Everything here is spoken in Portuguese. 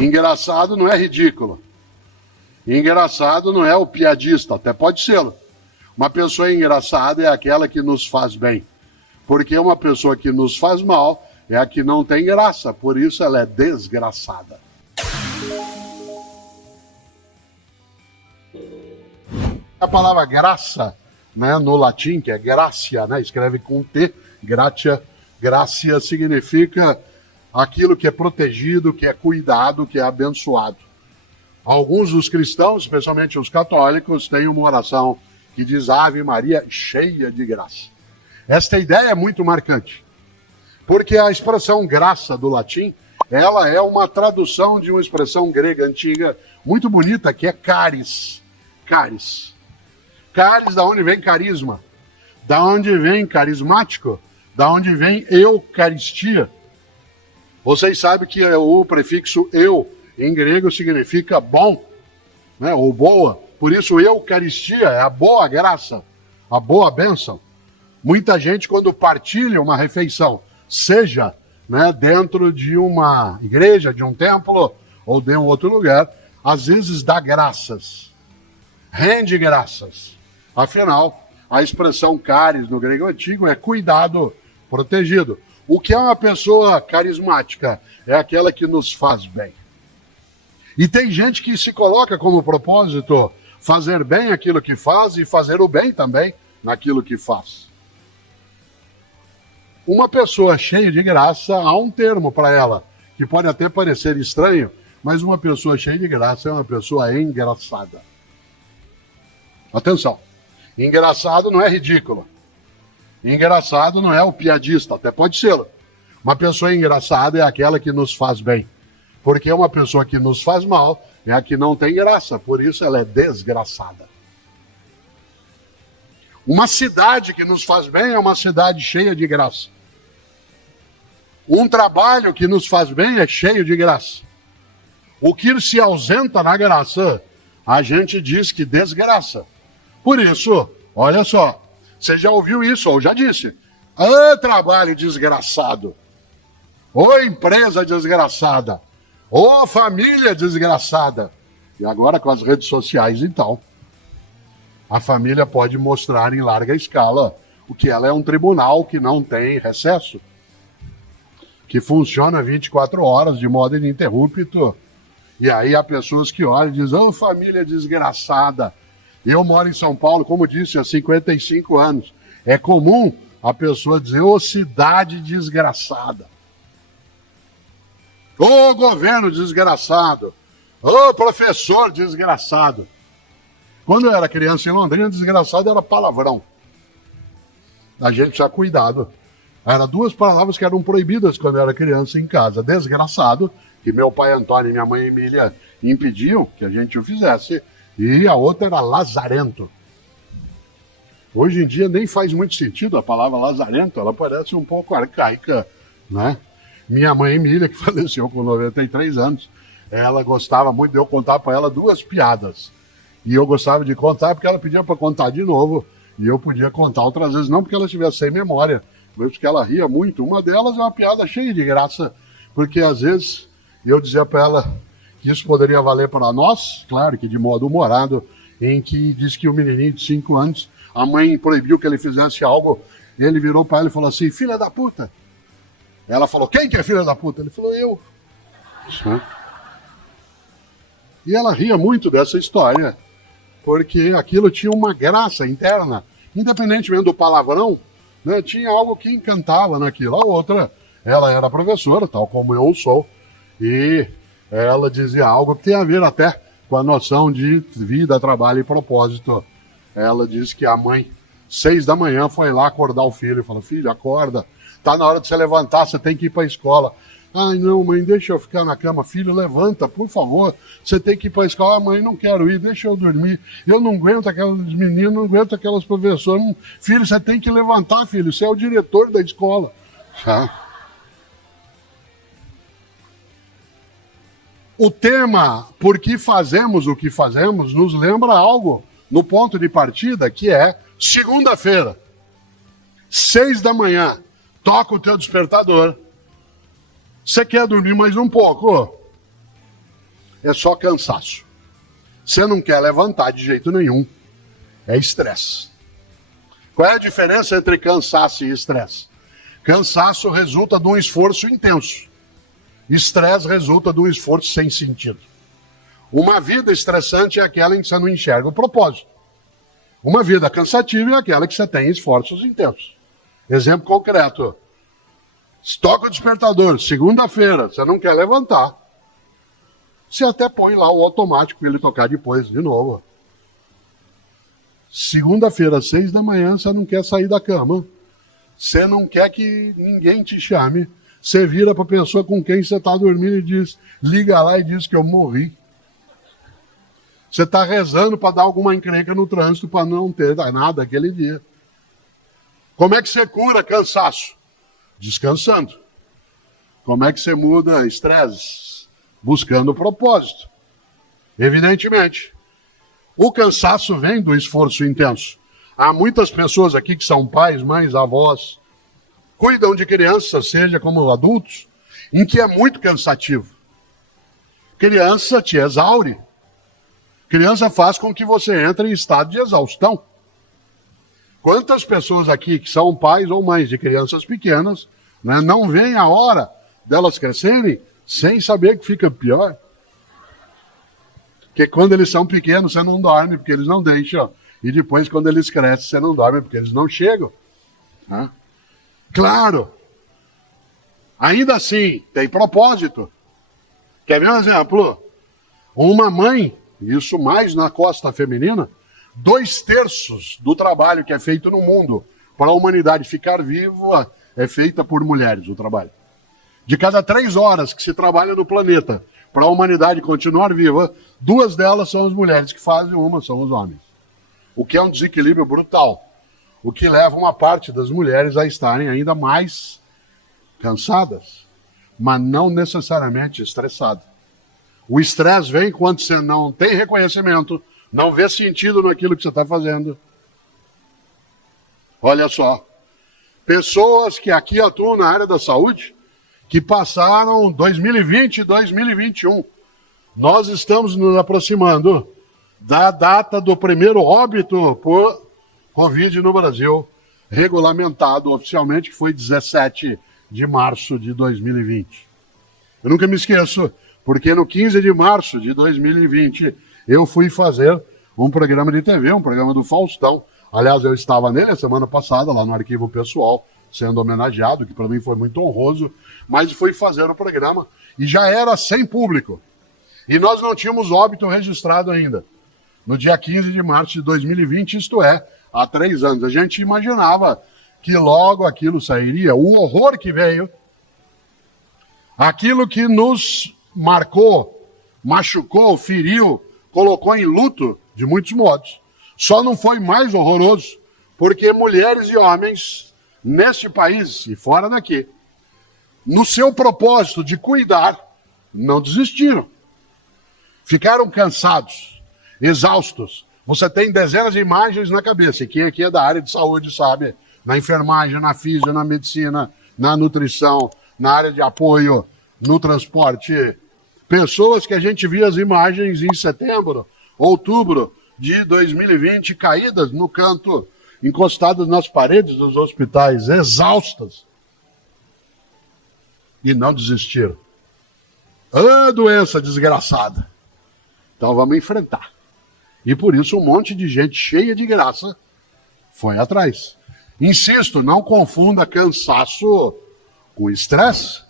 Engraçado não é ridículo. Engraçado não é o piadista, até pode ser. Uma pessoa engraçada é aquela que nos faz bem. Porque uma pessoa que nos faz mal é a que não tem graça, por isso ela é desgraçada. A palavra graça, né, no latim, que é gracia, né, escreve com T, gratia, gracia significa aquilo que é protegido, que é cuidado, que é abençoado. Alguns dos cristãos, especialmente os católicos, têm uma oração que diz Ave Maria cheia de graça. Esta ideia é muito marcante, porque a expressão graça do latim, ela é uma tradução de uma expressão grega antiga muito bonita, que é caris. Caris. Caris, da onde vem carisma, da onde vem carismático, da onde vem eucaristia. Vocês sabem que o prefixo eu, em grego, significa bom, né, ou boa. Por isso, eucaristia é a boa graça, a boa bênção. Muita gente, quando partilha uma refeição, seja, né, dentro de uma igreja, de um templo ou de um outro lugar, às vezes dá graças, rende graças. Afinal, a expressão caris no grego antigo é cuidado, protegido. O que é uma pessoa carismática? É aquela que nos faz bem. E tem gente que se coloca como propósito fazer bem aquilo que faz e fazer o bem também naquilo que faz. Uma pessoa cheia de graça, há um termo para ela, que pode até parecer estranho, mas uma pessoa cheia de graça é uma pessoa engraçada. Atenção, engraçado não é ridículo. Engraçado não é o piadista, até pode ser. Uma pessoa engraçada é aquela que nos faz bem. Porque uma pessoa que nos faz mal é a que não tem graça, por isso ela é desgraçada. Uma cidade que nos faz bem é uma cidade cheia de graça. Um trabalho que nos faz bem é cheio de graça. O que se ausenta na graça, a gente diz que desgraça. Por isso, olha só, você já ouviu isso, ou já disse. Ah, trabalho desgraçado. Ô empresa desgraçada. Ô família desgraçada. E agora com as redes sociais, então, a família pode mostrar em larga escala o que ela é um tribunal que não tem recesso, que funciona 24 horas de modo ininterrupto. E aí há pessoas que olham e dizem, ô família desgraçada. Eu moro em São Paulo, como disse, há 55 anos. É comum a pessoa dizer, ô cidade desgraçada. Ô governo desgraçado. Ô professor desgraçado. Quando eu era criança em Londrina, desgraçado era palavrão. A gente precisa cuidado. Eram duas palavras que eram proibidas quando eu era criança em casa. Desgraçado, que meu pai Antônio e minha mãe Emília impediam que a gente o fizesse. E a outra era lazarento. Hoje em dia nem faz muito sentido a palavra lazarento, ela parece um pouco arcaica, né? Minha mãe Emília, que faleceu com 93 anos, ela gostava muito de eu contar para ela duas piadas. E eu gostava de contar porque ela pedia para contar de novo, e eu podia contar outras vezes, não porque ela estivesse sem memória, mas porque ela ria muito. Uma delas é uma piada cheia de graça, porque às vezes eu dizia para ela que isso poderia valer para nós, claro que de modo humorado, em que diz que o menininho de 5 anos, a mãe proibiu que ele fizesse algo, ele virou para ela e falou assim, filha da puta. Ela falou, quem que é filha da puta? Ele falou, eu. E ela ria muito dessa história, porque aquilo tinha uma graça interna, independentemente do palavrão, né, tinha algo que encantava naquilo. A outra, ela era professora, tal como eu sou, e ela dizia algo que tem a ver até com a noção de vida, trabalho e propósito. Ela disse que a mãe, 6 da manhã, foi lá acordar o filho e falou, filho, acorda, tá na hora de você levantar, você tem que ir para a escola. Ai, não, mãe, deixa eu ficar na cama. Filho, levanta, por favor, você tem que ir para a escola. Mãe, não quero ir, deixa eu dormir. Eu não aguento aquelas meninas, não aguento aquelas professoras. Filho, você tem que levantar, filho, você é o diretor da escola. O tema por que fazemos o que fazemos nos lembra algo no ponto de partida, que é segunda-feira, 6 da manhã, toca o teu despertador. Você quer dormir mais um pouco? é só cansaço. Você não quer levantar de jeito nenhum. É estresse. Qual é a diferença entre cansaço e estresse? Cansaço resulta de um esforço intenso. Estresse resulta de um esforço sem sentido. Uma vida estressante é aquela em que você não enxerga o propósito. Uma vida cansativa é aquela que você tem esforços intensos. Exemplo concreto. Toca o despertador, segunda-feira, você não quer levantar. Você até põe lá o automático para ele tocar depois, de novo. Segunda-feira, 6 da manhã, você não quer sair da cama. Você não quer que ninguém te chame. Você vira para a pessoa com quem você está dormindo e diz, liga lá e diz que eu morri. Você está rezando para dar alguma encrenca no trânsito para não ter nada aquele dia. Como é que você cura cansaço? Descansando. Como é que você muda estresse? Buscando propósito. Evidentemente. O cansaço vem do esforço intenso. Há muitas pessoas aqui que são pais, mães, avós, cuidam de crianças, seja como adultos, em que é muito cansativo. Criança te exaure. Criança faz com que você entre em estado de exaustão. Quantas pessoas aqui que são pais ou mães de crianças pequenas, né, não veem a hora delas crescerem sem saber que fica pior? Porque quando eles são pequenos, você não dorme, porque eles não deixam. E depois, quando eles crescem, você não dorme, porque eles não chegam. Né? Claro. Ainda assim, tem propósito. Quer ver um exemplo? Uma mãe, isso mais na costa feminina, 2/3 do trabalho que é feito no mundo para a humanidade ficar viva é feita por mulheres, o trabalho. De cada 3 horas que se trabalha no planeta para a humanidade continuar viva, 2 delas são as mulheres que fazem, uma são os homens. O que é um desequilíbrio brutal. O que leva uma parte das mulheres a estarem ainda mais cansadas, mas não necessariamente estressadas. O estresse vem quando você não tem reconhecimento, não vê sentido naquilo que você está fazendo. Olha só, pessoas que aqui atuam na área da saúde, que passaram 2020 e 2021. Nós estamos nos aproximando da data do primeiro óbito por Covid no Brasil, regulamentado oficialmente, que foi 17 de março de 2020. Eu nunca me esqueço, porque no 15 de março de 2020, eu fui fazer um programa de TV, um programa do Faustão. Aliás, eu estava nele a semana passada, lá no Arquivo Pessoal, sendo homenageado, que para mim foi muito honroso, mas fui fazer o programa e já era sem público. E nós não tínhamos óbito registrado ainda. No dia 15 de março de 2020, isto é, há 3 anos. A gente imaginava que logo aquilo sairia, o horror que veio, aquilo que nos marcou, machucou, feriu, colocou em luto, de muitos modos. Só não foi mais horroroso, porque mulheres e homens, neste país e fora daqui, no seu propósito de cuidar, não desistiram. Ficaram cansados, exaustos. Você tem dezenas de imagens na cabeça, e quem aqui é da área de saúde sabe, na enfermagem, na física, na medicina, na nutrição, na área de apoio, no transporte. Pessoas que a gente via as imagens em setembro, outubro de 2020, caídas no canto, encostadas nas paredes dos hospitais, exaustas. E não desistiram. Ah, doença desgraçada. Então vamos enfrentar. E por isso um monte de gente cheia de graça foi atrás. Insisto, não confunda cansaço com estresse.